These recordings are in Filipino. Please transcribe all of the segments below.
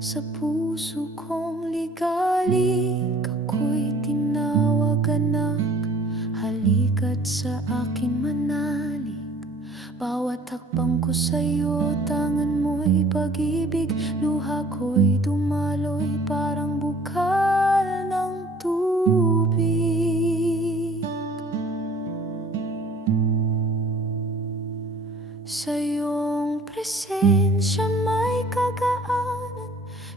Sa puso kong likalik, ako'y tinawag anak. Halika't sa akin manalig. Bawat hakbang ko sa'yo, tangan mo'y pag-ibig. Luha ko'y dumaloy, parang bukal ng tubig. Sa iyong presensya may kagaanan,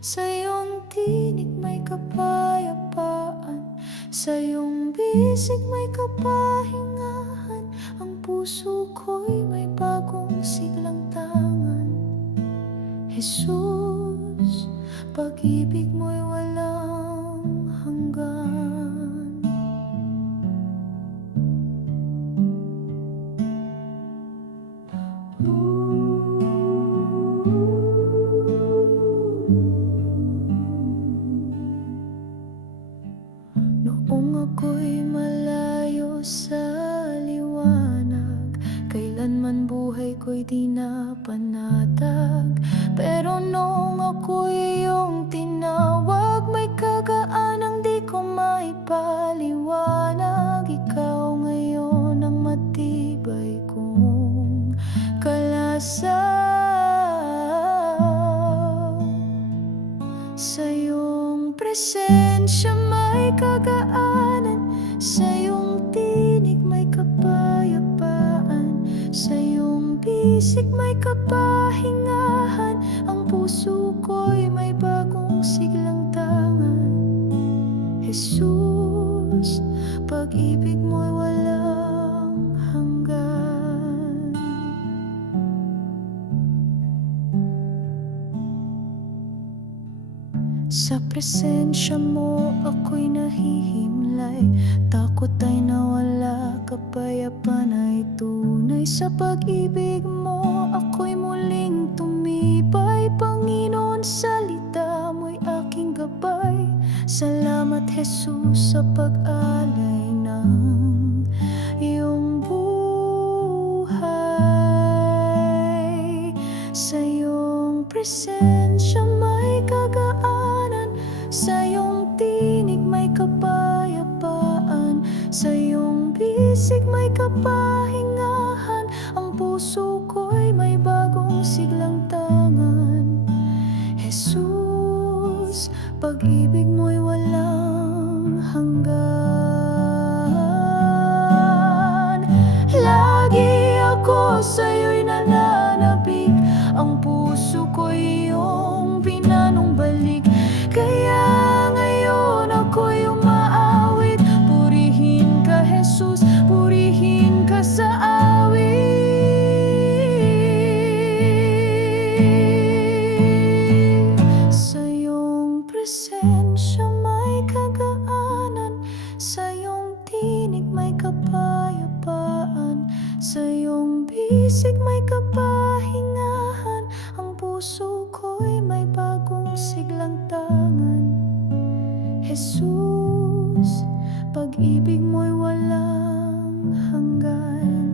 sa iyong tinig may kapayapaan, sa iyong bisig may kapahingahan. Ang puso ko'y may bagong siglang tangan. Jesus, pag-ibig mo'y walang hanggan. Noong ako'y malayo sa liwanag, kailanman buhay ko'y di napanatag. Pero noong ako'y iyong tinawag, may kagaanang di ko maipaliwanag. Ikaw ngayon ang matibay kong kalasag. Sa iyong presensya may kagaanan, sa iyong tinig may kapayapaan, sa iyong bisig may kapahingahan. Ang puso ko'y may bagong siglang tangan. Jesus, pag-ibig mo'y walang hanggan. Sa presensya mo ako'y nahihimlay, takot ay nawala, kapayapaan ay tunay. Sa pag-ibig mo ako'y muling tumibay, Panginoon, salita mo'y aking gabay. Salamat Jesus sa pag-alay ng iyong buhay. Sa iyong presensya may kagaanan, sa iyong tinig may kapayapaan, sa iyong bisig may kapahingahan. Ang puso ko'y may bagong siglang tangan. Jesus, pag-ibig mo'y walang hanggan. Lagi ako sa'yo'y nananabik, ang puso ko'y iyong pinanumbalik. Kaya ngayon ako'y umaawit, purihin ka Jesus, purihin ka sa awit. Sa iyong presensya may kagaanan, sa iyong tinig may kapayapaan, sa iyong bisig may kapahingahan. Ang puso ko'y may bagong siglang tangan. Jesus, pag-ibig mo'y walang hanggan.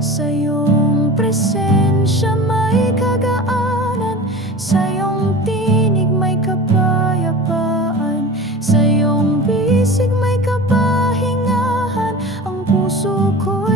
Sa iyong presensya may kagaanan, sa iyong tinig may kapayapaan, sa iyong bisig may kapahingahan. Ang puso ko'y